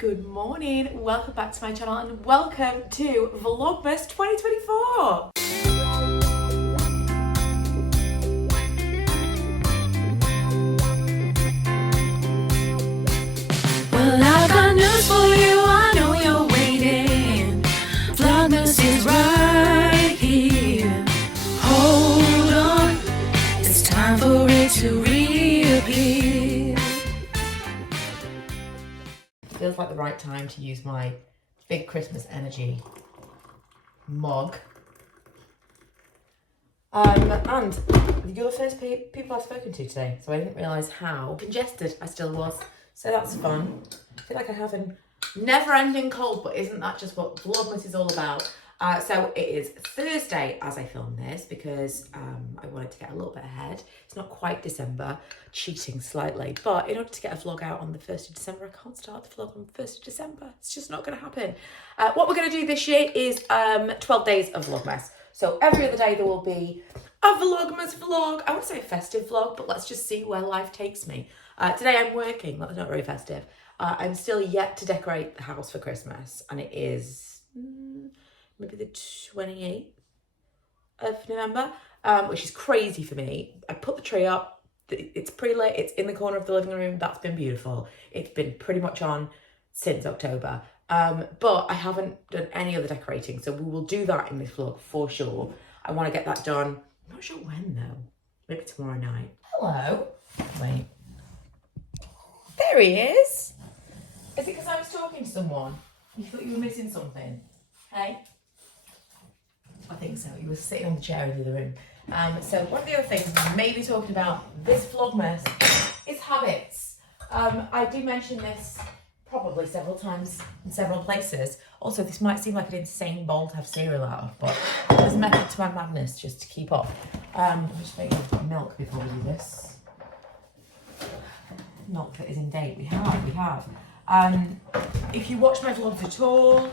Good morning, welcome back to my channel and welcome to Vlogmas 2024. Well, I've got news for you, I know you're waiting. Vlogmas is right here. Hold on, it's time for it to reappear. Feels like the right time to use my big Christmas energy mug. And you're the first people I've spoken to today, so I didn't realise how congested I still was. So that's fun. I feel like I have a never-ending cold, but isn't that just what Vlogmas is all about? So it is Thursday as I film this because I wanted to get a little bit ahead. It's not quite December, cheating slightly, but in order to get a vlog out on the 1st of December, I can't start the vlog on the 1st of December. It's just not going to happen. What we're going to do this year is 12 days of Vlogmas. So every other day there will be a Vlogmas vlog. I would say a festive vlog, but let's just see where life takes me. Today I'm working, that's not very festive. I'm still yet to decorate the house for Christmas, and it is maybe the 28th of November, which is crazy for me. I put the tree up, it's pretty lit, it's in the corner of the living room, that's been beautiful. It's been pretty much on since October, but I haven't done any other decorating, so we will do that in this vlog for sure. I want to get that done, I'm not sure when though, maybe tomorrow night. Hello, wait, there he is. Is it because I was talking to someone? You thought you were missing something? Hey? I think so. You were sitting on the chair in the other room. So one of the other things we may be talking about this Vlogmas is habits. I do mention this probably several times in several places. Also, this might seem like an insane bowl to have cereal out of, but there's a method to my madness just to keep up. I'm just making milk before we do this. Milk that is in date. We have. If you watch my vlogs at all,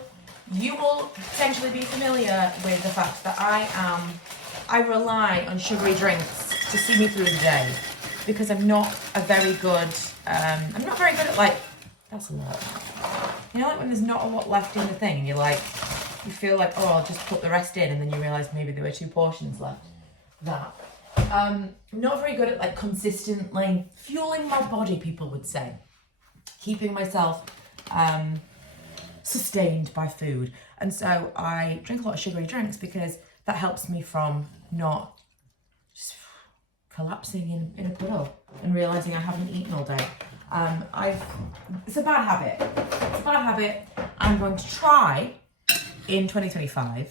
you will potentially be familiar with the fact that I rely on sugary drinks to see me through the day because I'm not very good at like, that's a lot. You know, like when there's not a lot left in the thing, you feel like, oh, I'll just put the rest in, and then you realise maybe there were 2 portions left. I'm not very good at like consistently fueling my body, people would say. Keeping myself sustained by food, and so I drink a lot of sugary drinks because that helps me from not just collapsing in a puddle and realizing I haven't eaten all day. It's a bad habit. I'm going to try in 2025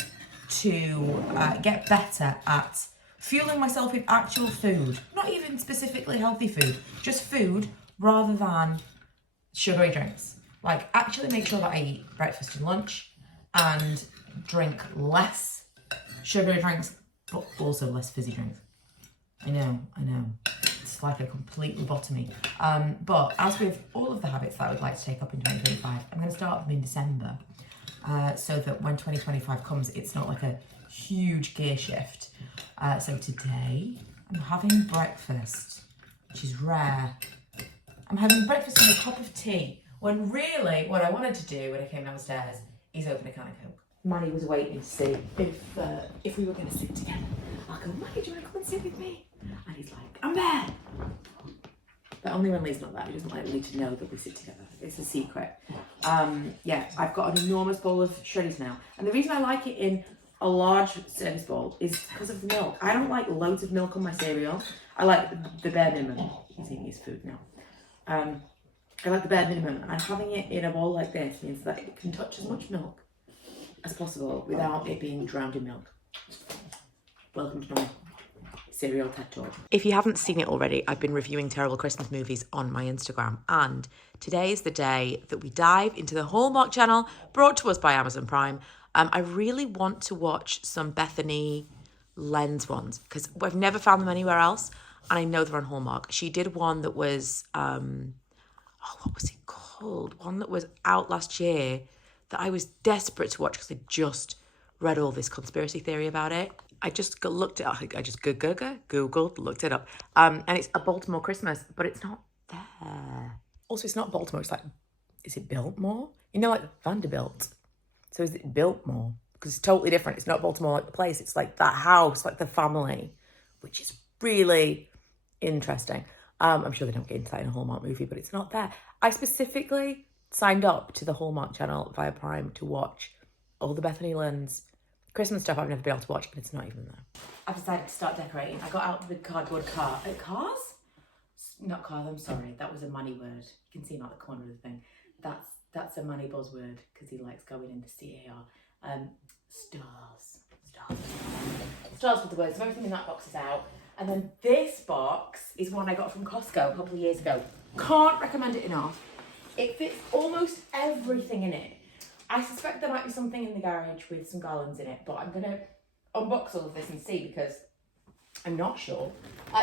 to get better at fueling myself with actual food, not even specifically healthy food, just food rather than sugary drinks. Like, actually make sure that I eat breakfast and lunch and drink less sugary drinks, but also less fizzy drinks. I know. It's like a complete lobotomy. But as with all of the habits that I would like to take up in 2025, I'm going to start them in December so that when 2025 comes, it's not like a huge gear shift. So today, I'm having breakfast, which is rare. I'm having breakfast and a cup of tea, when really what I wanted to do when I came downstairs is open a can of Coke. Manny was waiting to see if we were going to sit together. I'll go, Manny, do you want to come and sit with me? And he's like, I'm there. But only when Lee's not there. He doesn't like Lee to know that we sit together. It's a secret. Yeah, I've got an enormous bowl of shreddies now. And the reason I like it in a large service bowl is because of the milk. I don't like loads of milk on my cereal. I like the bare minimum. He's eating his food now. I like the bare minimum, and having it in a bowl like this means that it can touch as much milk as possible without it being drowned in milk. Welcome to my cereal TED Talk. If you haven't seen it already, I've been reviewing terrible Christmas movies on my Instagram, and today is the day that we dive into the Hallmark Channel, brought to us by Amazon Prime. I really want to watch some Bethany Lens ones because I've never found them anywhere else, and I know they're on Hallmark. She did one that was, what was it called? One that was out last year that I was desperate to watch because I just read all this conspiracy theory about it. I just looked it up. I just Googled, looked it up. And it's A Baltimore Christmas, but it's not there. Also, it's not Baltimore. is it Biltmore? You know, like Vanderbilt. So is it Biltmore? Because it's totally different. It's not Baltimore like the place. It's like that house, like the family, which is really interesting. I'm sure they don't get into that in a Hallmark movie, but it's not there. I specifically signed up to the Hallmark channel via Prime to watch all the Bethany Lynn's Christmas stuff I've never been able to watch, and it's not even there. I've decided to start decorating. I got out the cardboard cars? Not cars, I'm sorry. That was a money word. You can see him out the corner of the thing. That's a money buzzword because he likes going into CAR. Stars with the words. So everything in that box is out. And then this box is one I got from Costco a couple of years ago. Can't recommend it enough. It fits almost everything in it. I suspect there might be something in the garage with some garlands in it, but I'm gonna unbox all of this and see because I'm not sure.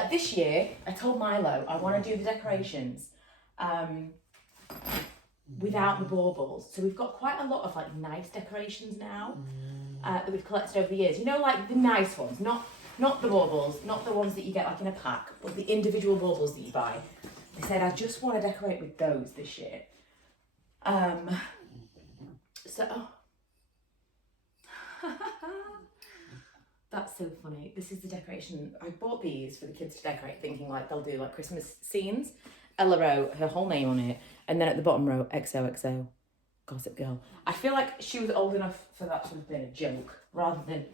This year, I told Milo I want to do the decorations without the baubles. So we've got quite a lot of like nice decorations now that we've collected over the years. You know, like the nice ones, not the baubles, not the ones that you get like in a pack, but the individual baubles that you buy. I said I just want to decorate with those this year. That's so funny. This is the decoration. I bought these for the kids to decorate, thinking like they'll do like Christmas scenes. Ella wrote her whole name on it, and then at the bottom wrote XOXO, Gossip Girl. I feel like she was old enough for that to have been a joke rather than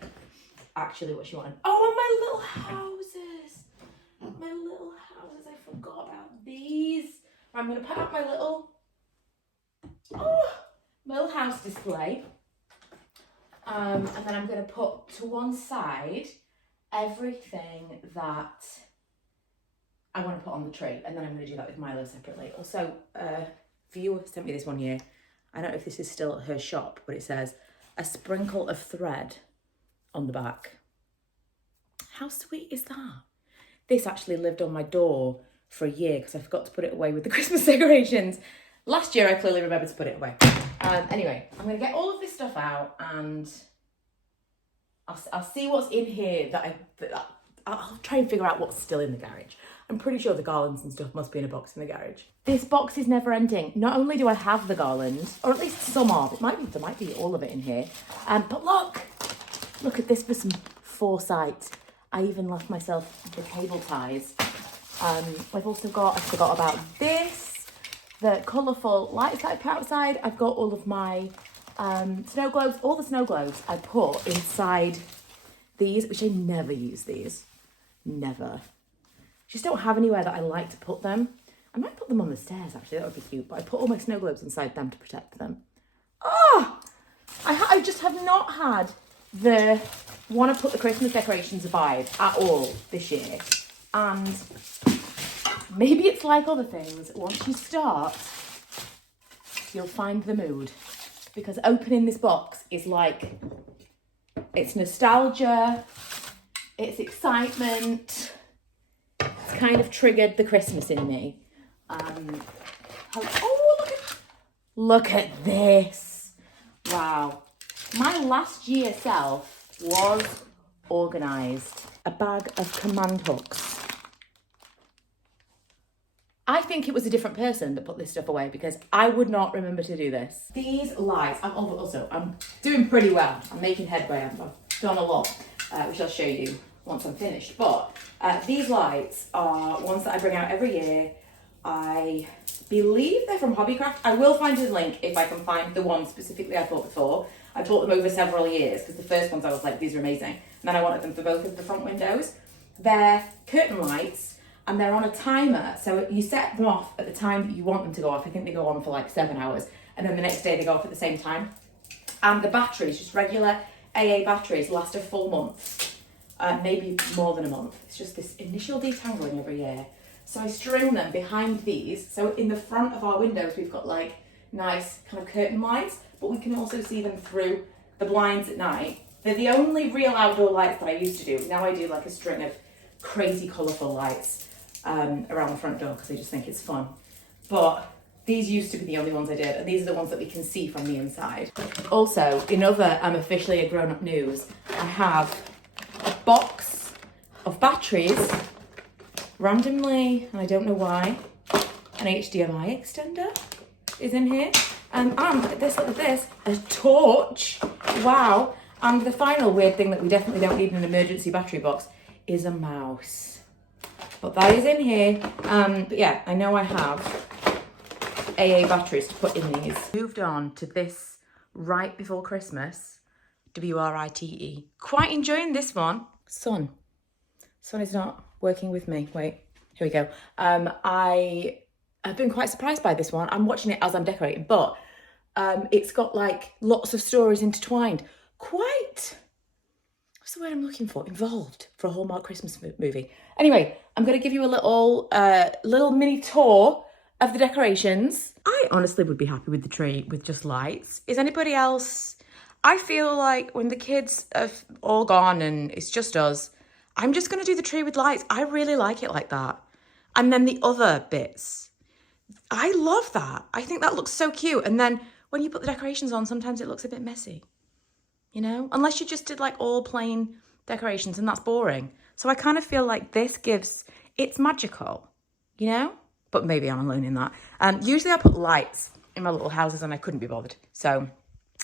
actually what she wanted. Oh, and my little houses. My little houses. I forgot about these. I'm going to put out my little house display. And then I'm going to put to one side everything that I want to put on the tree. And then I'm going to do that with Milo separately. Also, a viewer sent me this one year. I don't know if this is still at her shop, but it says, a sprinkle of thread on the back. How sweet is that? This actually lived on my door for a year because I forgot to put it away with the Christmas decorations. Last year, I clearly remembered to put it away. Anyway, I'm going to get all of this stuff out and I'll see what's in here I'll try and figure out what's still in the garage. I'm pretty sure the garlands and stuff must be in a box in the garage. This box is never ending. Not only do I have the garlands, or at least some of it, there might be all of it in here. But look at this for some foresight. I even left myself the cable ties. I've also got, I forgot about this, the colourful lights that I put outside. I've got all of my snow globes, all the snow globes I put inside these, which I never use these. Never. Just don't have anywhere that I like to put them. I might put them on the stairs actually, that would be cute, but I put all my snow globes inside them to protect them. I just have not had the want to put the Christmas decorations vibe at all this year. And maybe it's like other things. Once you start, you'll find the mood. Because opening this box is like, it's nostalgia, it's excitement, it's kind of triggered the Christmas in me. Look at this. Wow. My last year self was organised. A bag of command hooks. I think it was a different person that put this stuff away because I would not remember to do this. These lights, I'm doing pretty well. I'm making headway. I've done a lot, which I'll show you once I'm finished. But these lights are ones that I bring out every year. I believe they're from Hobbycraft. I will find a link if I can find the one specifically I bought before. I bought them over several years because the first ones I was like, these are amazing. And then I wanted them for both of the front windows. They're curtain lights. And they're on a timer, so you set them off at the time that you want them to go off. I think they go on for like 7 hours, and then the next day they go off at the same time. And the batteries, just regular AA batteries, last a full month, maybe more than a month. It's just this initial detangling every year. So I string them behind these. So in the front of our windows, we've got like nice kind of curtain lights, but we can also see them through the blinds at night. They're the only real outdoor lights that I used to do. Now I do like a string of crazy colourful lights around the front door because I just think it's fun. But these used to be the only ones I did, and these are the ones that we can see from the inside. Also, in other I'm officially a grown-up news, I have a box of batteries, randomly, and I don't know why, an HDMI extender, is in here. And look at this, a torch. Wow. And the final weird thing that we definitely don't need in an emergency battery box is a mouse. But that is in here. But yeah, I know I have AA batteries to put in these. Moved on to this right before Christmas, WRITE. Quite enjoying this one. Sun is not working with me. Wait, here we go. I've been quite surprised by this one. I'm watching it as I'm decorating, but it's got like lots of stories intertwined. Quite, what's the word I'm looking for? Involved for a Hallmark Christmas movie. Anyway, I'm going to give you a little mini tour of the decorations. I honestly would be happy with the tree with just lights. Is anybody else? I feel like when the kids have all gone and it's just us, I'm just going to do the tree with lights. I really like it like that. And then the other bits, I love that. I think that looks so cute. And then when you put the decorations on, sometimes it looks a bit messy, you know? Unless you just did like all plain decorations and that's boring. So I kind of feel like this it's magical, you know? But maybe I'm alone in that. Usually I put lights in my little houses and I couldn't be bothered. So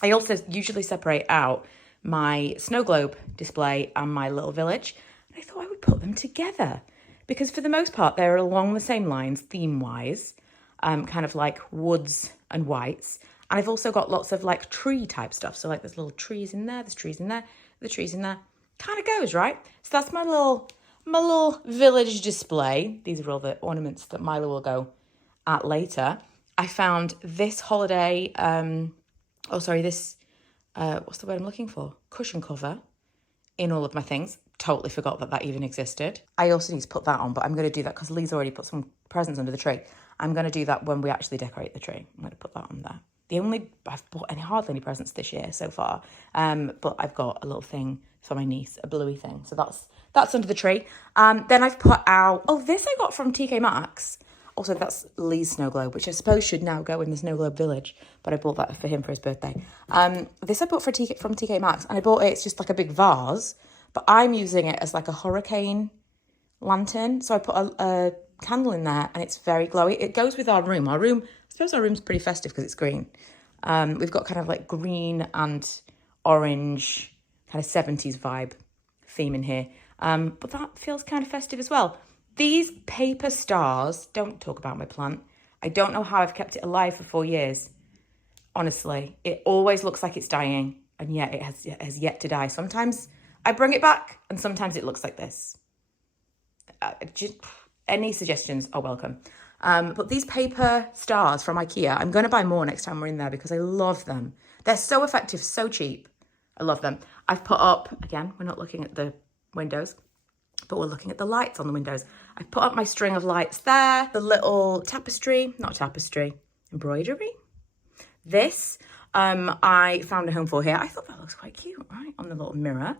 I also usually separate out my snow globe display and my little village. And I thought I would put them together because for the most part, they're along the same lines theme-wise, kind of like woods and whites. And I've also got lots of like tree type stuff. So like there's little trees in there, there's trees in there, the trees in there. Kind of goes, right? So that's my little village display. These are all the ornaments that Milo will go at later. I found this holiday, what's the word I'm looking for? Cushion cover in all of my things. Totally forgot that even existed. I also need to put that on, but I'm going to do that because Lee's already put some presents under the tree. I'm going to do that when we actually decorate the tree. I'm going to put that on there. I've bought hardly any presents this year so far, but I've got a little thing for my niece, a bluey thing. So that's under the tree. Then I've put out, this I got from TK Maxx. Also, that's Lee's snow globe, which I suppose should now go in the snow globe village, but I bought that for him for his birthday. This I bought from TK Maxx, and I bought it's just like a big vase, but I'm using it as like a hurricane lantern. So I put a candle in there, and it's very glowy. It goes with our room. I suppose our room's pretty festive because it's green. We've got kind of like green and orange, kind of 70s vibe theme in here. But that feels kind of festive as well. These paper stars, don't talk about my plant. I don't know how I've kept it alive for 4 years. Honestly, it always looks like it's dying, and yet it has yet to die. Sometimes I bring it back, and sometimes it looks like this. Any suggestions are welcome. But these paper stars from IKEA, I'm going to buy more next time we're in there because I love them. They're so effective, so cheap. I love them. I've put up, again, we're not looking at the windows, but we're looking at the lights on the windows. I put up my string of lights there, the little embroidery. This, I found a home for here. I thought that looks quite cute, right? On the little mirror.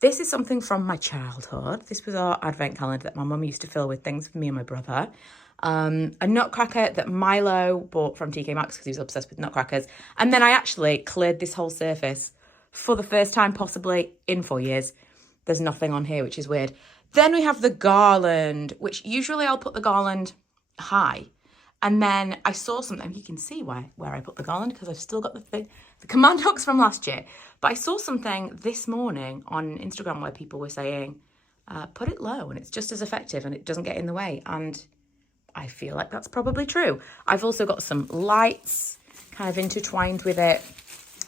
This is something from my childhood. This was our advent calendar that my mum used to fill with things for me and my brother. A nutcracker that Milo bought from TK Maxx because he was obsessed with nutcrackers. And then I actually cleared this whole surface for the first time possibly in 4 years. There's nothing on here, which is weird. Then we have the garland, which usually I'll put the garland high. And then I saw something, you can see where I put the garland because I've still got the command hooks from last year. But I saw something this morning on Instagram where people were saying, put it low and it's just as effective and it doesn't get in the way. And I feel like that's probably true. I've also got some lights kind of intertwined with it.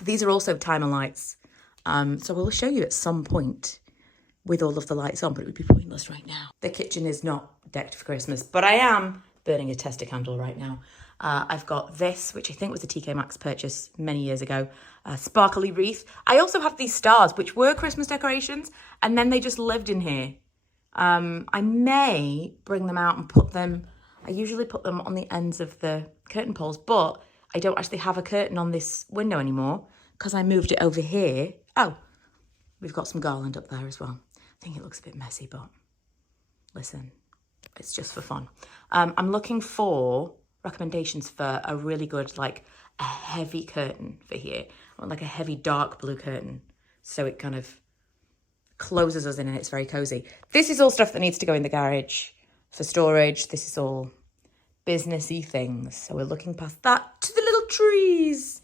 These are also timer lights. So we'll show you at some point with all of the lights on, but it would be pointless right now. The kitchen is not decked for Christmas, but I am burning a tester candle right now. I've got this, which I think was a TK Maxx purchase many years ago, a sparkly wreath. I also have these stars, which were Christmas decorations, and then they just lived in here. I may bring them out and put them, I usually put them on the ends of the curtain poles, but I don't actually have a curtain on this window anymore because I moved it over here. Oh, we've got some garland up there as well. I think it looks a bit messy, but listen, it's just for fun. I'm looking for recommendations for a really good, like a heavy curtain for here. I want like a heavy dark blue curtain so it kind of closes us in and it's very cozy. This is all stuff that needs to go in the garage for storage. This is all businessy things. So we're looking past that to the little trees.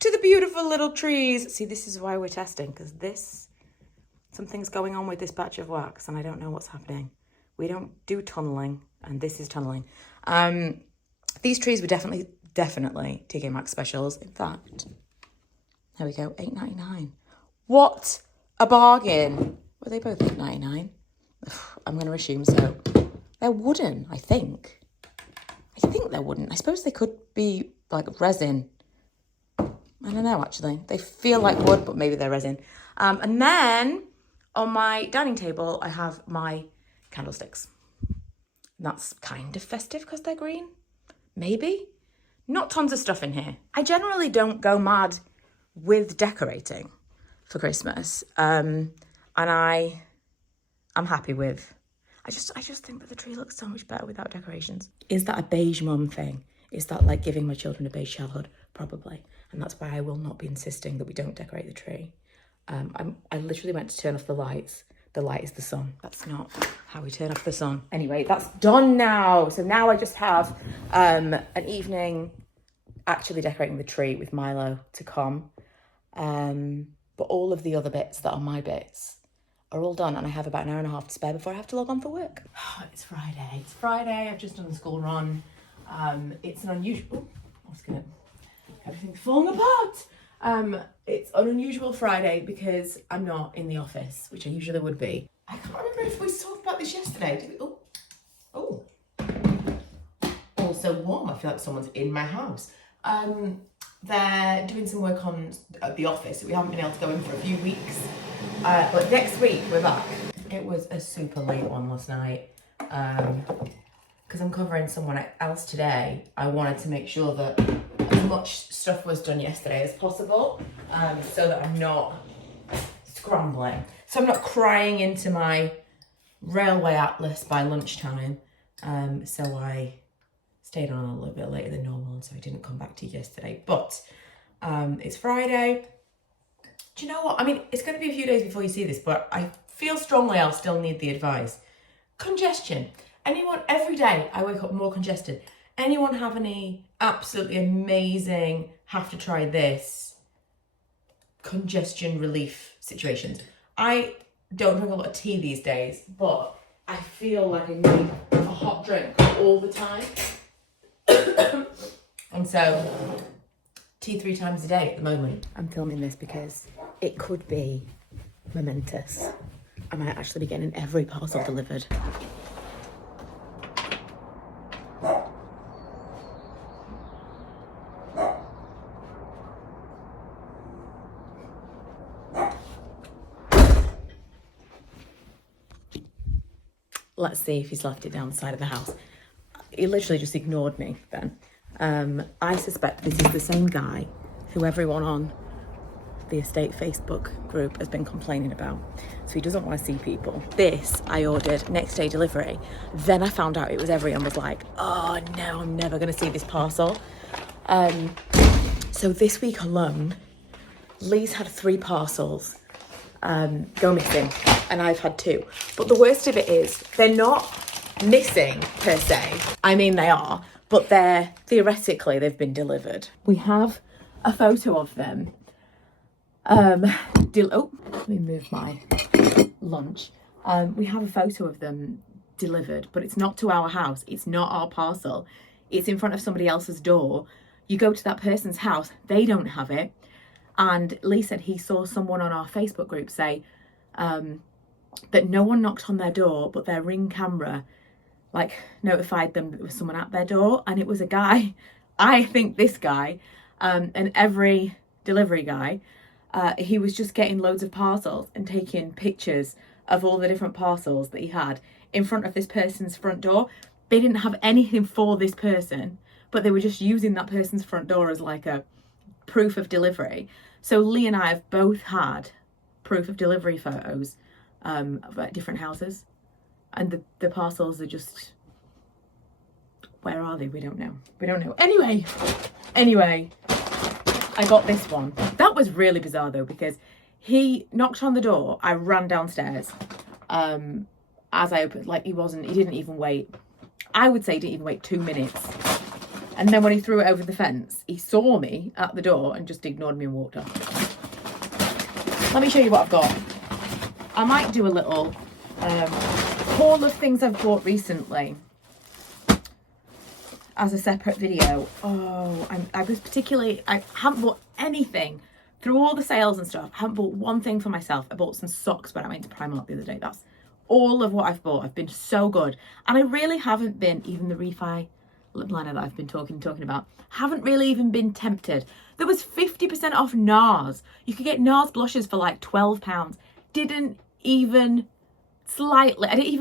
To the beautiful little trees. See, this is why we're testing, because something's going on with this batch of wax and I don't know what's happening. We don't do tunneling, and this is tunneling. These trees were definitely TK Maxx specials. In fact, there we go, $8.99. What a bargain. Were they both $8.99? I'm going to assume so. They're wooden, I think. I think they're wooden. I suppose they could be like resin. I don't know, actually. They feel like wood, but maybe they're resin. And then on my dining table, I have my candlesticks. That's kind of festive because they're green. Maybe. Not tons of stuff in here. I generally don't go mad with decorating for Christmas. And I'm happy with... I just think that the tree looks so much better without decorations. Is that a beige mum thing? Is that like giving my children a beige childhood? Probably. And that's why I will not be insisting that we don't decorate the tree. I literally went to turn off the lights. The light is the sun. That's not how we turn off the sun. Anyway, that's done now. So now I just have an evening actually decorating the tree with Milo to come. But all of the other bits that are my bits are all done, and I have about an hour and a half to spare before I have to log on for work. It's Friday. It's Friday. I've just done the school run. It's an unusual... everything's falling apart. It's an unusual Friday because I'm not in the office, which I usually would be. I can't remember if we talked about this yesterday. Did we? Oh. Oh, so warm. I feel like someone's in my house. They're doing some work on the office. We haven't been able to go in for a few weeks. But next week we're back. It was a super late one last night. Because I'm covering someone else today. I wanted to make sure that as much stuff was done yesterday as possible, so that I'm not scrambling. So I'm not crying into my railway atlas by lunchtime. So I stayed on a little bit later than normal, and so I didn't come back to you yesterday. But it's Friday. Do you know what? I mean, it's going to be a few days before you see this, but I feel strongly I'll still need the advice. Congestion. Anyone, every day I wake up more congested. Anyone have any absolutely amazing, have to try this congestion relief situations? I don't drink a lot of tea these days, but I feel like I need a hot drink all the time. And so, tea 3 times a day at the moment. I'm filming this because it could be momentous. I might actually be getting every parcel delivered. Let's see if he's left it down the side of the house. He literally just ignored me then. I suspect this is the same guy who everyone on the estate Facebook group has been complaining about. So he doesn't want to see people. This I ordered next day delivery. Then I found out it was everyone was like, oh no, I'm never going to see this parcel. So this week alone, Lee's had 3 parcels go missing, and I've had 2. But the worst of it is they're not missing per se. I mean, they are, but they're theoretically they've been delivered. We have a photo of them. Let me move my lunch. We have a photo of them delivered, but it's not to our house. It's not our parcel. It's in front of somebody else's door. You go to that person's house, they don't have it. And Lee said he saw someone on our Facebook group say that no one knocked on their door, but their Ring camera like notified them that there was someone at their door, and it was a guy. I think this guy, and every delivery guy, he was just getting loads of parcels and taking pictures of all the different parcels that he had in front of this person's front door. They didn't have anything for this person, but they were just using that person's front door as like a proof of delivery. So Lee and I have both had proof of delivery photos of different houses, and the parcels are just, where are they? We don't know. Anyway, I got this one. That was really bizarre though, because he knocked on the door. I ran downstairs as I opened, like he didn't even wait. I would say he didn't even wait 2 minutes. And then when he threw it over the fence, he saw me at the door and just ignored me and walked off. Let me show you what I've got. I might do a little haul of things I've bought recently as a separate video. Oh, I haven't bought anything through all the sales and stuff. I haven't bought one thing for myself. I bought some socks when I went to Primark the other day. That's all of what I've bought. I've been so good. And I really haven't been, even the Refi lip liner that I've been talking about, haven't really even been tempted. There was 50% off NARS. You could get NARS blushes for like £12. I didn't even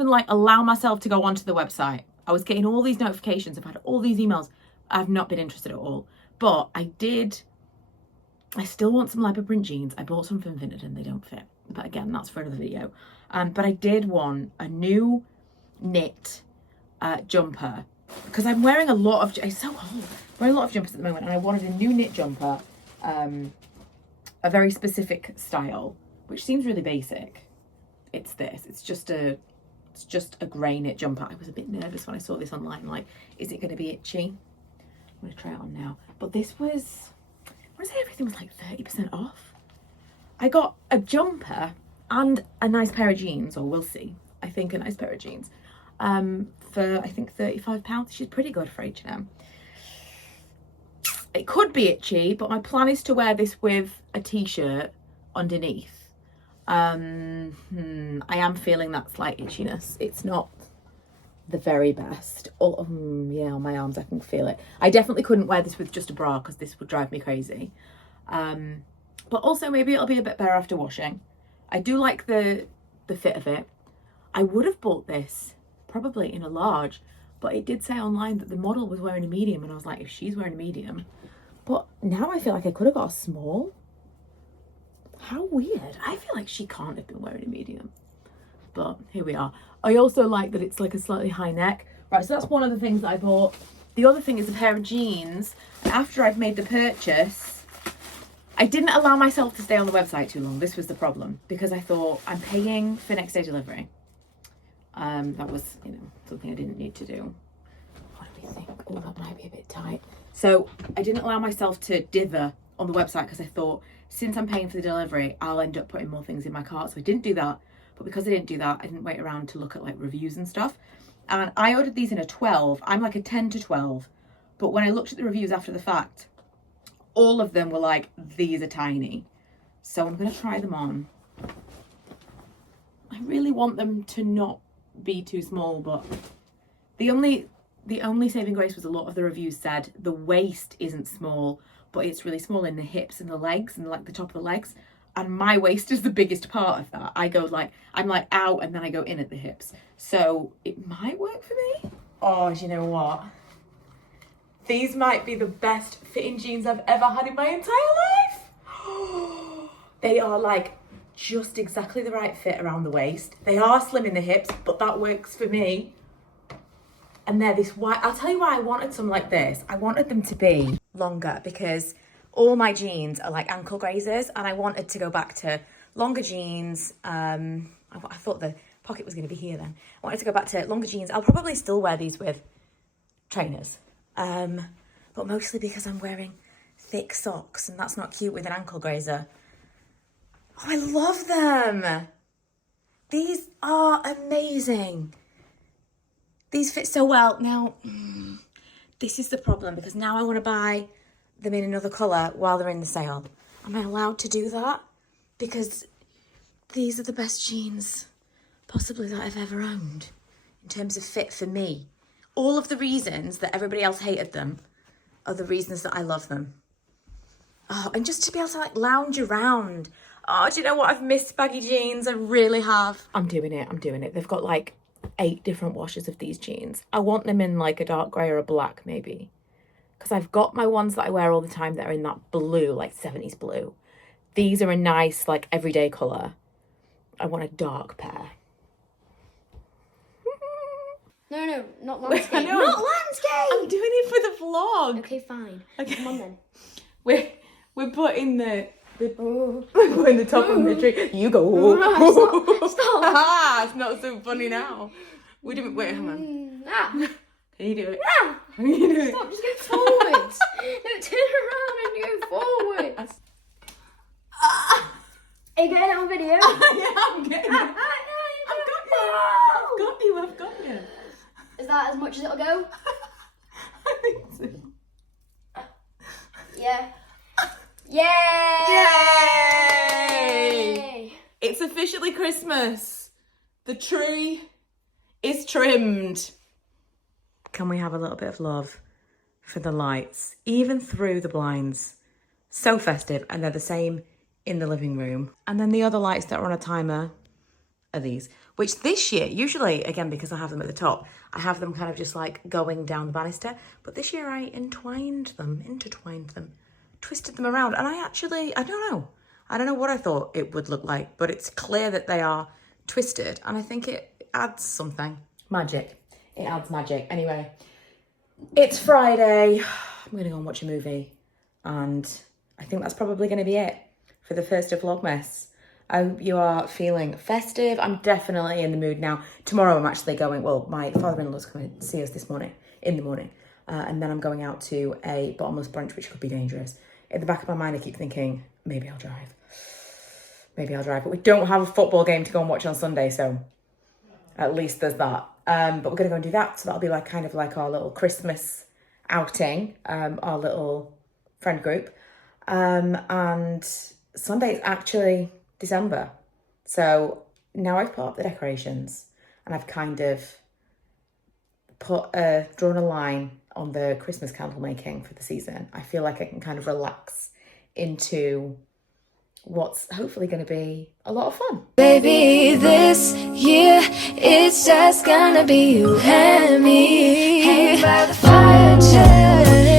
like allow myself to go onto the website. I was getting all these notifications. I've had all these emails. I've not been interested at all. But I still want some leopard print jeans. I bought some from Vinted and they don't fit. But again, that's for another video. But I did want a new knit jumper because I'm wearing a lot of, it's so hot. I'm wearing a lot of jumpers at the moment and I wanted a new knit jumper, a very specific style, which seems really basic. It's this, it's just a grey knit jumper. I was a bit nervous when I saw this online, like, is it going to be itchy? I'm going to try it on now. But this was, I want to say everything was like 30% off. I got a jumper and a nice pair of jeans, or we'll see, I think a nice pair of jeans, for I think £35, which is pretty good for H&M. It could be itchy, but my plan is to wear this with a t-shirt underneath. I am feeling that slight itchiness. It's not the very best. Yeah, on my arms I can feel it. I definitely couldn't wear this with just a bra because this would drive me crazy. But also maybe it'll be a bit better after washing. I do like the fit of it. I would have bought this probably in a large, but it did say online that the model was wearing a medium and I was like, if she's wearing a medium. But now I feel like I could have got a small. How weird. I feel like she can't have been wearing a medium. But here we are. I also like that it's like a slightly high neck. Right, so that's one of the things that I bought. The other thing is a pair of jeans. And after I've made the purchase, I didn't allow myself to stay on the website too long. This was the problem. Because I thought, I'm paying for next day delivery. That was, something I didn't need to do. What do we think? Oh, that might be a bit tight. So I didn't allow myself to dither on the website because I thought, since I'm paying for the delivery, I'll end up putting more things in my cart. So I didn't do that. But because I didn't do that, I didn't wait around to look at like reviews and stuff. And I ordered these in a 12. I'm like a 10 to 12. But when I looked at the reviews after the fact, all of them were like, these are tiny. So I'm going to try them on. I really want them to not be too small, but the only saving grace was a lot of the reviews said the waist isn't small, but it's really small in the hips and the legs and like the top of the legs. And my waist is the biggest part of that. I go like, I'm like out and then I go in at the hips. So it might work for me. Oh, do you know what? These might be the best fitting jeans I've ever had in my entire life. They are like just exactly the right fit around the waist. They are slim in the hips, but that works for me. And they're this wide. I'll tell you why I wanted some like this. I wanted them to be longer because all my jeans are like ankle grazers and I wanted to go back to longer jeans. I thought the pocket was going to be here then. I wanted to go back to longer jeans. I'll probably still wear these with trainers. But mostly because I'm wearing thick socks and that's not cute with an ankle grazer. Oh, I love them. These are amazing. These fit so well. Now, this is the problem because now I want to buy them in another colour while they're in the sale. Am I allowed to do that? Because these are the best jeans possibly that I've ever owned in terms of fit for me. All of the reasons that everybody else hated them are the reasons that I love them. Oh, and just to be able to like lounge around. Oh, do you know what? I've missed baggy jeans. I really have. I'm doing it. They've got like 8 different washes of these jeans. I want them in like a dark grey or a black maybe. Because I've got my ones that I wear all the time that are in that blue, like 70s blue. These are a nice like everyday colour. I want a dark pair. No, not landscape. I know. Not landscape! I'm doing it for the vlog. Okay, fine. Okay. Come on then. We're putting the we're in the top of the tree. You go. Stop. Ah, it's not so funny now. We didn't wait, hang on. Ah. Can you do it? Ah. Stop, just go forwards. No, turn around and go forwards. Are you getting it on video? Yeah, I'm getting it. I've got you. Is that as much as it'll go? I think so. Yeah. Yay! Yay! It's officially Christmas. The tree is trimmed. Can we have a little bit of love for the lights, even through the blinds? So festive, and they're the same in the living room. And then the other lights that are on a timer are these, which this year, usually, again, because I have them at the top, I have them kind of just like going down the banister. But this year I intertwined them, twisted them around. And I don't know what I thought it would look like, but it's clear that they are twisted. And I think it adds something. Magic. It adds magic. Anyway, it's Friday. I'm going to go and watch a movie. And I think that's probably going to be it for the first of Vlogmas. I hope you are feeling festive. I'm definitely in the mood now. Tomorrow I'm actually going, well, my father-in-law's coming to see us in the morning. And then I'm going out to a bottomless brunch, which could be dangerous. In the back of my mind, I keep thinking, maybe I'll drive. But we don't have a football game to go and watch on Sunday, so at least there's that. But we're going to go and do that. So that'll be like kind of like our little Christmas outing, our little friend group. And Sunday is actually December. So now I've put up the decorations and I've kind of drawn a line on the Christmas candle making for the season. I feel like I can kind of relax into what's hopefully going to be a lot of fun. Baby, this year it's just gonna be you and me. Hanging by the fire, chilling.